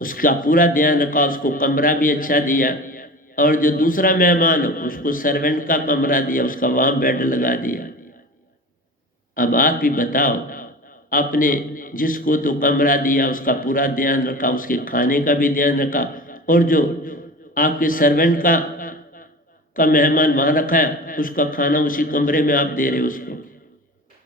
उसका पूरा ध्यान रखा, उसको कमरा भी अच्छा दिया, और जो दूसरा मेहमान उसको सर्वेंट का कमरा दिया, उसका वहां बेड लगा दिया। अब आप ही बताओ, आपने जिसको तो कमरा दिया उसका पूरा ध्यान रखा, उसके खाने का भी ध्यान रखा, और जो आपके सर्वेंट का मेहमान वहां रखा है उसका खाना उसी कमरे में आप दे रहे हो उसको।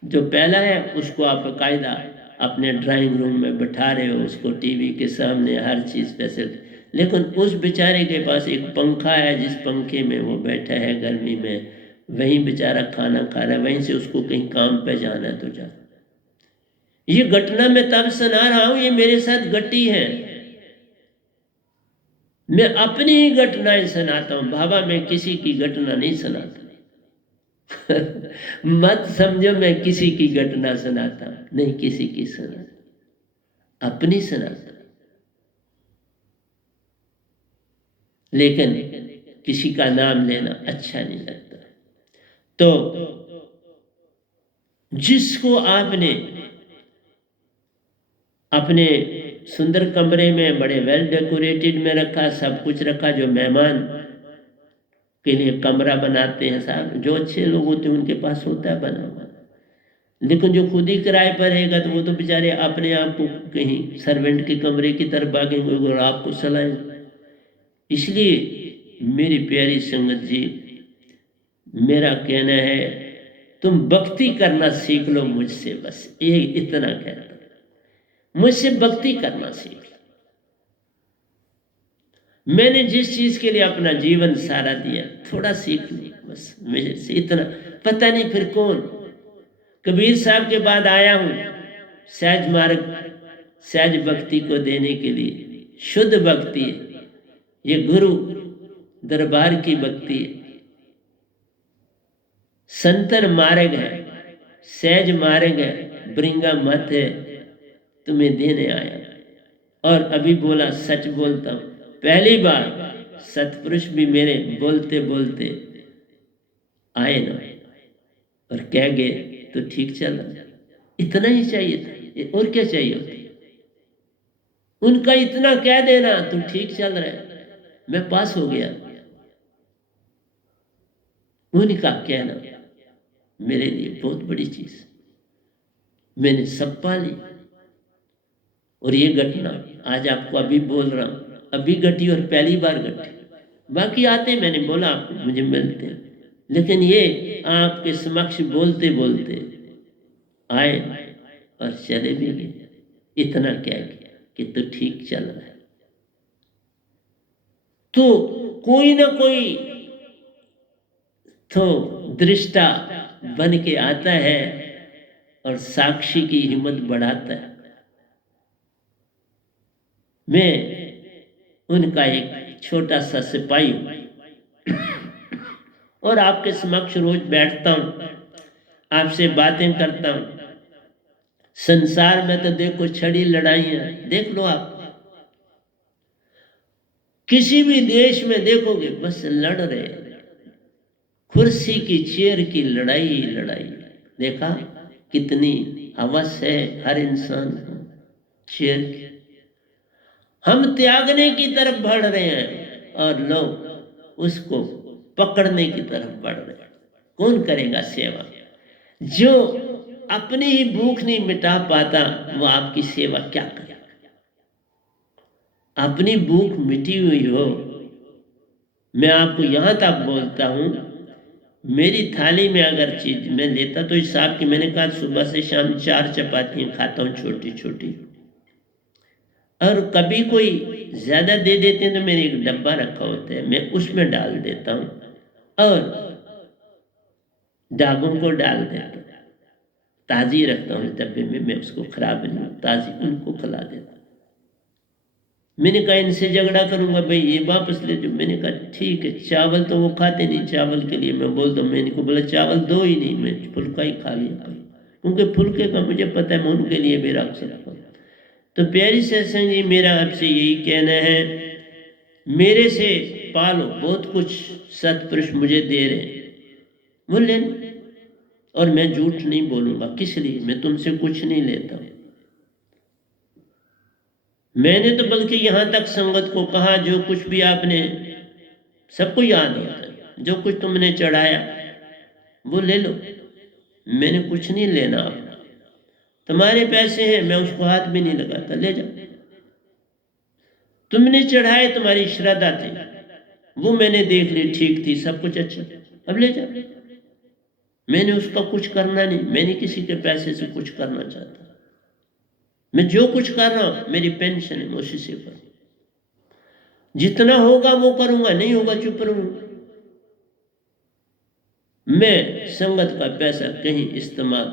जो पहला है उसको आप बाकायदा अपने ड्राइंग रूम में बैठा रहे हो, उसको टीवी के सामने हर चीज़ फैसिलिटी। लेकिन उस बेचारे के पास एक पंखा है, जिस पंखे में वो बैठा है गर्मी में, वहीं बेचारा खाना खा रहा है, वहीं से उसको कहीं काम पे जाना है तो जा। ये घटना मैं तब सुना रहा हूं, ये मेरे साथ घटी है। मैं अपनी ही घटनाएं सुनाता हूं बाबा, मैं किसी की घटना नहीं सुनाता। मत समझो मैं किसी की घटना सुनाता, नहीं किसी की सुनाता, अपनी सुनाता। लेकिन किसी का नाम लेना अच्छा नहीं लगता। तो जिसको आपने अपने सुंदर कमरे में बड़े वेल डेकोरेटेड में रखा, सब कुछ रखा। जो मेहमान के लिए कमरा बनाते हैं साहब, जो अच्छे लोग होते हैं उनके पास होता है बना हुआ। लेकिन जो खुद ही किराए पर रहेगा तो वो तो बेचारे अपने आप को कहीं सर्वेंट के कमरे की तरफ भागेंगे और आपको सलाहेंगे। इसलिए मेरी प्यारी संगत जी, मेरा कहना है तुम भक्ति करना सीख लो मुझसे, बस ये इतना कहता हूं, मुझसे भक्ति करना सीख लो। मैंने जिस चीज के लिए अपना जीवन सारा दिया, थोड़ा सीख लो बस मेरे से इतना। पता नहीं फिर कौन, कबीर साहब के बाद आया हूं सहज मार्ग, सहज भक्ति को देने के लिए। शुद्ध भक्ति है ये, गुरु दरबार की भक्ति है, संतर मार्ग है, सहज मार्ग है, ब्रिंगा मत है, तुम्हें देने आया। और अभी बोला, सच बोलता हूं, पहली बार सतपुरुष भी मेरे बोलते बोलते आए ना और कह गए तो ठीक चल रहा। इतना ही चाहिए था, और क्या चाहिए? उनका इतना कह देना तो ठीक चल रहा है, मैं पास हो गया। उनका कहना मेरे लिए बहुत बड़ी चीज, मैंने सब पा ली। और ये घटना आज आपको अभी बोल रहा हूं, अभी घटी और पहली बार घटी। बाकी आते मैंने बोला आपको मुझे मिलते हैं, लेकिन ये आपके समक्ष बोलते बोलते आए और चले भी गए। इतना क्या किया कि तो ठीक चल रहा है। तो कोई ना कोई तो दृष्टा बन के आता है और साक्षी की हिम्मत बढ़ाता है। मैं उनका एक छोटा सा सिपाही हूं और आपके समक्ष रोज बैठता हूं, आपसे बातें करता हूं। संसार में तो देखो छड़ी लड़ाइयां, देख लो आप किसी भी देश में देखोगे बस लड़ रहे, कुर्सी की चेयर की लड़ाई लड़ाई। देखा कितनी हवस है हर इंसान को चेयर की। हम त्यागने की तरफ बढ़ रहे हैं और लोग उसको पकड़ने की तरफ बढ़ रहे हैं। कौन करेगा सेवा? जो अपनी ही भूख नहीं मिटा पाता वो आपकी सेवा क्या करेगा? अपनी भूख मिटी हुई हो। मैं आपको यहां तक बोलता हूं, मेरी थाली में अगर चीज मैं लेता तो हिसाब की, मैंने कहा सुबह से शाम 4 चपातियां खाता हूं छोटी छोटी, और कभी कोई ज्यादा दे देते हैं तो मेरे एक डब्बा रखा होता है, मैं उसमें डाल देता हूं और डागों को डाल देता हूं, ताजी रखता हूं इस डब्बे में, मैं उसको खराब नहीं, ताजी उनको खिला देता हूं। मैंने कहा इनसे झगड़ा करूंगा भाई ये वापस ले जाओ। मैंने कहा ठीक है। चावल तो वो खाते नहीं, चावल के लिए मैं बोलता हूँ, मैंने को बोला चावल दो ही नहीं, मैं फुल्का ही खा लिया, क्योंकि फुल्के का मुझे पता है मैं उनके लिए भी रख सकता हूँ। तो प्यारी सत्संग जी, मेरा आपसे यही कहना है, मेरे से पालो, बहुत कुछ सतपुरुष मुझे दे रहे हैं, वो ले लो। और मैं झूठ नहीं बोलूंगा, किस लिए? मैं तुमसे कुछ नहीं लेता हूं। मैंने तो बल्कि यहां तक संगत को कहा, जो कुछ भी आपने, सबको याद होता है, जो कुछ तुमने चढ़ाया वो ले लो, मैंने कुछ नहीं लेना। आप तुम्हारे पैसे हैं, मैं उसको हाथ भी नहीं लगाता, ले जाओ। तुमने चढ़ाए, तुम्हारी श्रद्धा थी, वो मैंने देख ली, ठीक थी, सब कुछ अच्छा, अब ले जाओ। मैंने उसका कुछ करना नहीं, मैंने किसी के पैसे से कुछ करना चाहता। मैं जो कुछ कर रहा हूं मेरी पेंशन है, मैं उसी से करूं। जितना होगा वो करूंगा, नहीं होगा चुप रहूंगा। मैं संगत का पैसा कहीं इस्तेमाल,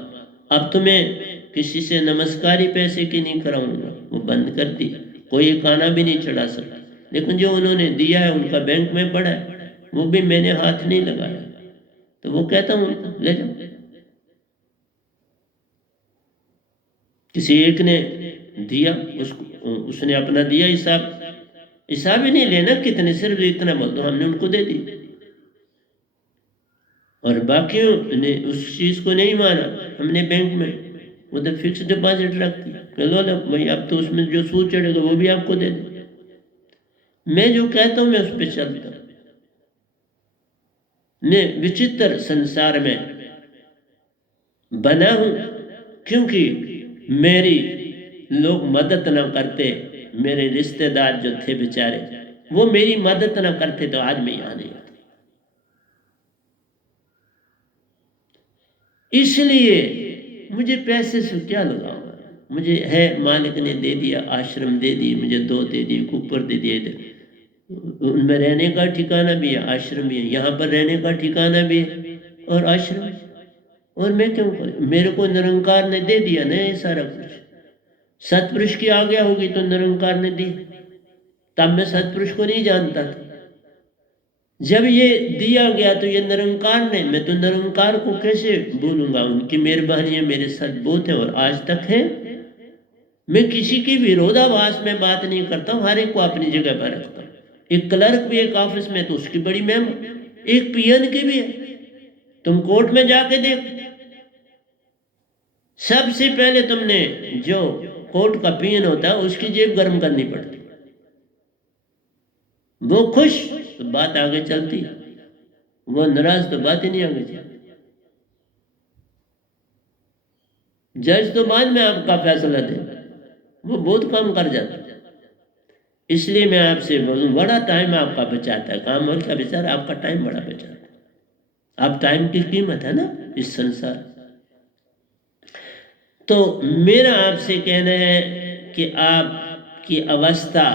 अब तुम्हें किसी से नमस्कारी पैसे की नहीं कराऊंगा, वो बंद कर दी। कोई एक आना भी नहीं चढ़ा सकता, लेकिन जो उन्होंने दिया है उनका बैंक में पड़ा है, वो भी मैंने हाथ नहीं लगाया। तो वो कहता हूं उनको ले जाओ। किसी एक ने दिया, उसको उसने अपना दिया, हिसाब ही नहीं लेना कितने, सिर्फ इतना बोल दो हमने उनको दे दी। और बाकियों ने उस चीज को नहीं माना, हमने बैंक में वो तो फिक्स डिपॉजिट रखती है, लो लो भाई, अब तो उसमें जो सूद चढ़ेगा वो भी आपको दे दे। मैं जो कहता हूँ मैं उस पर चलता हूँ। मैं विचित्र संसार में बना हूं क्योंकि मेरी लोग मदद ना करते। मेरे रिश्तेदार जो थे बेचारे, वो मेरी मदद ना करते तो आज मैं यहां नहीं आता। इसलिए मुझे पैसे से क्या लगाऊंगा। मुझे है, मालिक ने दे दिया, आश्रम दे दिए मुझे, 2 दे दिए, कुकर दे दिए, उनमें रहने का ठिकाना भी है, आश्रम भी है, यहाँ पर रहने का ठिकाना भी है और आश्रम। और मैं क्यों करूं? मेरे को निरंकार ने दे दिया ना ये सारा कुछ। सतपुरुष की आज्ञा होगी तो निरंकार ने दी, तब मैं सतपुरुष को नहीं जानता था। जब ये दिया गया तो ये निरंकार ने, मैं तो निरंकार को कैसे भूलूंगा। उनकी मेहरबानी मेरे साथ बहुत है और आज तक है। मैं किसी की विरोधाभास में बात नहीं करता हूँ, हर एक को अपनी जगह पर रखता हूँ। एक क्लर्क भी एक ऑफिस में तो उसकी बड़ी मेहमा, एक पीएन की भी है। तुम कोर्ट में जाके देख, सबसे पहले तुमने जो कोर्ट का पीएन होता है उसकी जेब गर्म करनी पड़ती, वो खुश तो बात आगे चलती, वो नाराज तो बात ही नहीं आगे चलती। जज तो बाद में आपका फैसला दे, वो बहुत कम कर जाता। इसलिए मैं आपसे बोलूं, बड़ा टाइम आपका बचाता है काम, और क्या बेचारा आपका टाइम बड़ा बचाता है। आप टाइम की कीमत है ना इस संसार। तो मेरा आपसे कहना है कि आपकी अवस्था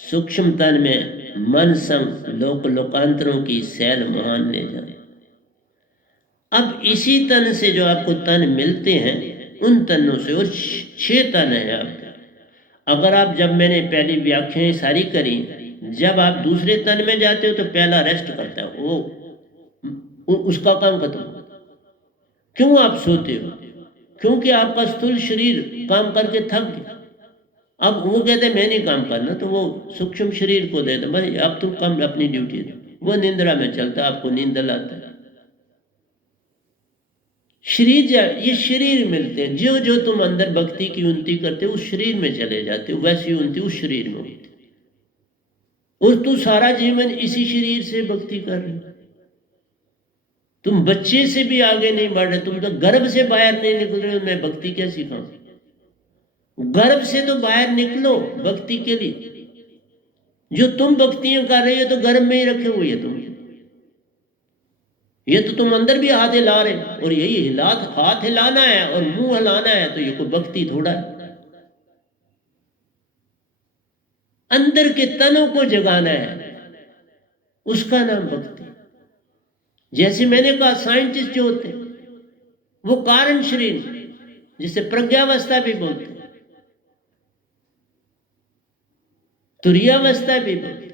सूक्ष्म तन में मन संग लोक लोकांतरों की सैल महान ले जाए। अब इसी तन से जो आपको तन मिलते हैं, उन तनों से, और 6 तन है आपके। अगर आप, जब मैंने पहली व्याख्याएं सारी करी, जब आप दूसरे तन में जाते हो तो पहला रेस्ट करता है, वो उसका काम खत्म। क्यों आप सोते हो? क्योंकि आपका स्थूल शरीर काम करके थक गया। अब वो कहते मैं नहीं काम करना, तो वो सूक्ष्म शरीर को दे दो, भाई अब तुम काम अपनी ड्यूटी दो। वो निंद्रा में चलता, आपको नींद लाता है। शरीर, ये शरीर मिलते हैं, जो जो तुम अंदर भक्ति की उन्नति करते हो उस शरीर में चले जाते हो, वैसी उन्नति उस शरीर में होती। और तू सारा जीवन इसी शरीर से भक्ति कर रहे हो। तुम बच्चे से भी आगे नहीं बढ़ रहे, तुम तो गर्भ से बाहर नहीं निकल रहे हो। मैं भक्ति क्या सिखाऊं? गर्भ से तो बाहर निकलो भक्ति के लिए। जो तुम भक्तियां कर रहे हो तो गर्भ में ही रखे हुए है तुम। ये तो तुम अंदर भी हाथ हिला रहे, और यही हाथ हिलाना है और मुंह हिलाना है, तो ये कोई भक्ति थोड़ा है। अंदर के तनों को जगाना है, उसका नाम भक्ति। जैसे मैंने कहा, साइंटिस्ट जो होते हैं वो कारण शरीर, जिसे प्रज्ञावस्था भी बोलते हैं, तुरीयावस्था भी बोलते हैं,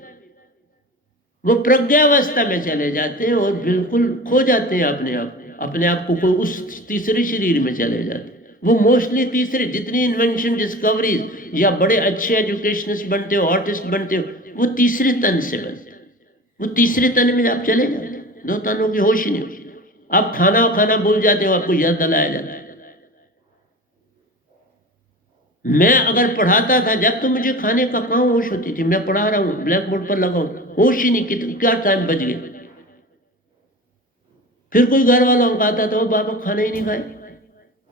वो प्रज्ञावस्था में चले जाते हैं और बिल्कुल खो जाते हैं अपने आप को, कोई उस तीसरे शरीर में चले जाते हैं। वो मोस्टली तीसरे, जितनी इन्वेंशन डिस्कवरीज या बड़े अच्छे एजुकेशनिस्ट बनते हो, आर्टिस्ट बनते हो, वो तीसरे तन से बनते हैं। वो तीसरे तन में आप चले जाते हैं, 2 तनों की होश ही नहीं होती। आप खाना भूल जाते हो, आपको याद दिलाया जाता है। मैं अगर पढ़ाता था, जब तो मुझे खाने का कहाँ होश होती थी। मैं पढ़ा रहा हूँ, ब्लैक बोर्ड पर लगा हूँ, होश ही नहीं, कितना क्या टाइम बच गया। फिर कोई घर वालों का आता था, वो बाबा खाना ही नहीं खाए,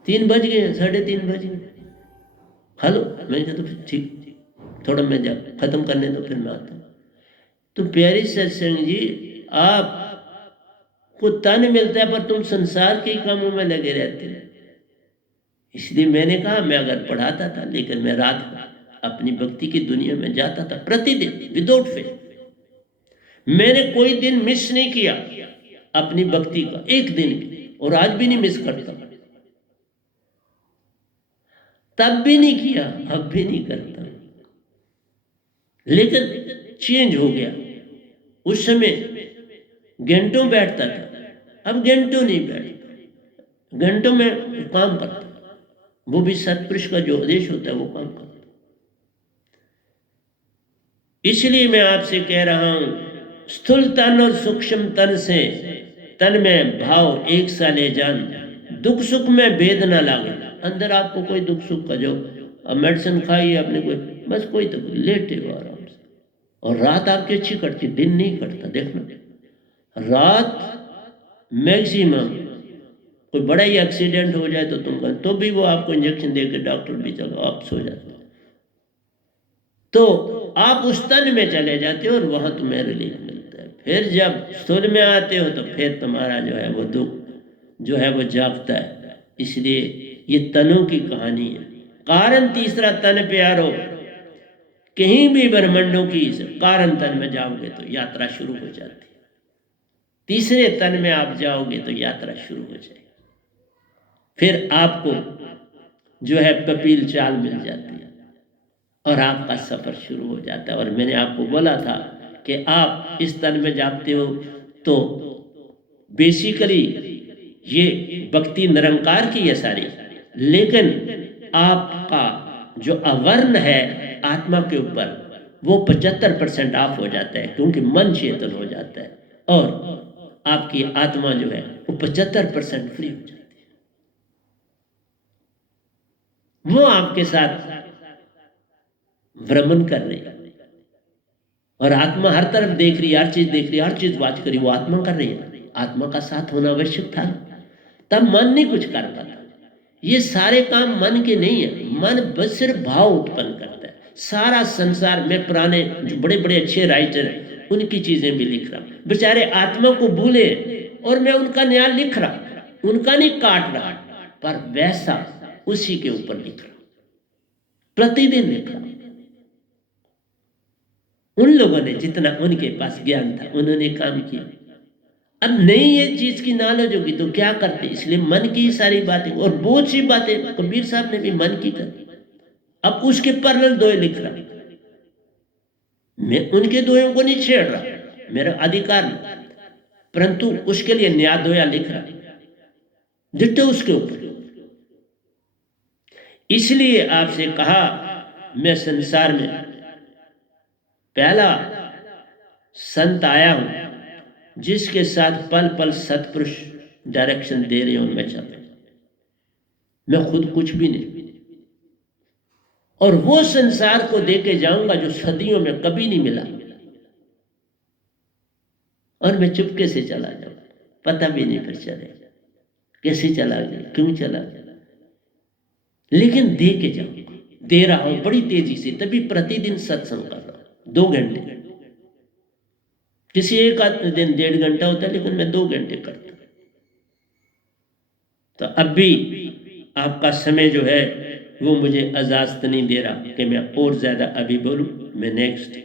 3 बज गए, 3:30 बज गए, खा लो। मैंने कहा तो ठीक, थोड़ा मैं जा खत्म करने दो, फिर मैं आता हूँ। तो प्यारी सत्संग जी, आपको तन मिलता है पर तुम संसार के कामों में लगे रहते हो। इसलिए मैंने कहा, मैं अगर पढ़ाता था, लेकिन मैं रात अपनी भक्ति की दुनिया में जाता था प्रतिदिन विदाउट फेल। मैंने कोई दिन मिस नहीं किया अपनी भक्ति का, एक दिन भी, और आज भी नहीं मिस करता। तब भी नहीं किया, अब भी नहीं करता। लेकिन चेंज हो गया। उस समय घंटों बैठता था, अब घंटों नहीं बैठता, घंटों में काम करता। वो भी सतपुरुष का जो आदेश होता है वो काम करता। इसलिए मैं आपसे कह रहा हूं, स्थूल तन और सूक्ष्म तन से तन में भाव एक सा ले जान, दुख सुख में भेद न लागे। अंदर आपको कोई दुख सुख का जो मेडिसिन खाई आपने कोई, बस कोई तो लेटे हो आराम से, और रात आपकी अच्छी कटती, दिन नहीं कटता। देखना रात मैक्सिमम कोई बड़ा ही एक्सीडेंट हो जाए तो भी वो आपको इंजेक्शन दे के डॉक्टर भी चलो आप सो जाते, तो आप उस तन में चले जाते हो और वहां तुम्हें रिलीफ मिलता है। फिर जब सुर में आते हो तो फिर तुम्हारा जो है वो दुख जो है वो जागता है। इसलिए ये तनों की कहानी है। कारण तीसरा तन प्यारो, कहीं भी ब्रह्मांडों की कारण तन में जाओगे तो यात्रा शुरू हो जाती है। तीसरे तन में आप जाओगे तो यात्रा शुरू हो जाएगी। फिर आपको जो है कपिल चाल मिल जाती है और आपका सफर शुरू हो जाता है। और मैंने आपको बोला था कि आप इस तन में जाते हो तो बेसिकली ये भक्ति निरंकार की है सारी, लेकिन आपका जो अवर्ण है आत्मा के ऊपर वो 75% ऑफ हो जाता है, क्योंकि मन चेतन हो जाता है और आपकी आत्मा जो है वो 75% फ्री हो जाती है। वो आपके साथ भ्रमण कर रही है और आत्मा हर तरफ देख रही है, हर चीज देख रही है, हर चीज वाच करी, वो आत्मा कर रही है। आत्मा का साथ होना आवश्यक था, तब मन नहीं कुछ कर पाता। ये सारे काम मन के नहीं है, मन बस सिर्फ भाव उत्पन्न करता है। सारा संसार में पुराने जो बड़े बड़े अच्छे राइटर हैं उनकी चीजें भी लिख रहा हूं। बेचारे आत्मा को भूले और मैं उनका न्याय लिख रहा, उनका नहीं काट रहा, पर वैसा उसी के ऊपर लिख रहा, प्रतिदिन लिख रहा। उन लोगों ने जितना उनके पास ज्ञान था उन्होंने काम किया। अब नहीं ये चीज की नॉलेज होगी तो क्या करते, इसलिए मन की सारी बातें और बहुत सी बातें कबीर साहब ने भी मन की कर। अब उसके पैरेलल दोहे लिख रहा, मैं उनके दोहों को नहीं छेड़ रहा, मेरा अधिकार नहीं, परंतु उसके लिए नया दोया लिख रहा डिट्टो उसके ऊपर। इसलिए आपसे कहा मैं संसार में पहला संत आया हूं जिसके साथ पल पल सतपुरुष डायरेक्शन दे रहे हो, मैं चल रहा, मैं खुद कुछ भी नहीं, और वो संसार को देके जाऊंगा जो सदियों में कभी नहीं मिला, और मैं चुपके से चला जाऊंगा, पता भी नहीं फिर चले कैसे चला गया, क्यों चला गया, लेकिन दे के जाऊंगा, दे रहा हूं बड़ी तेजी से। तभी प्रतिदिन सत्संग कर रहा हूं 2 घंटे, किसी एक आध दिन 1.5 घंटा होता है, लेकिन मैं 2 घंटे करता हूं। तो अब भी आपका समय जो है वो मुझे इजाजत नहीं दे रहा कि मैं और ज्यादा अभी बोलूं। मैं नेक्स्ट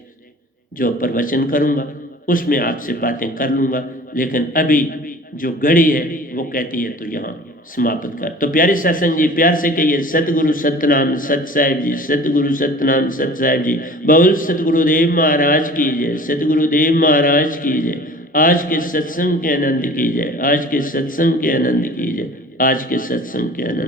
जो प्रवचन करूंगा उसमें आपसे बातें कर लूंगा, लेकिन अभी जो घड़ी है वो कहती है तो यहाँ समाप्त कर। तो प्यारे सत्संग जी प्यार से कहिए सतगुरु सतनाम सत साहिब जी, सतगुरु सतनाम सत साहिब जी। बोल सतगुरुदेव महाराज की जय, सतगुरुदेव महाराज की जय। आज के सत्संग के आनंद की जय, आज के सत्संग के आनंद की जय, आज के सत्संग के आनंद।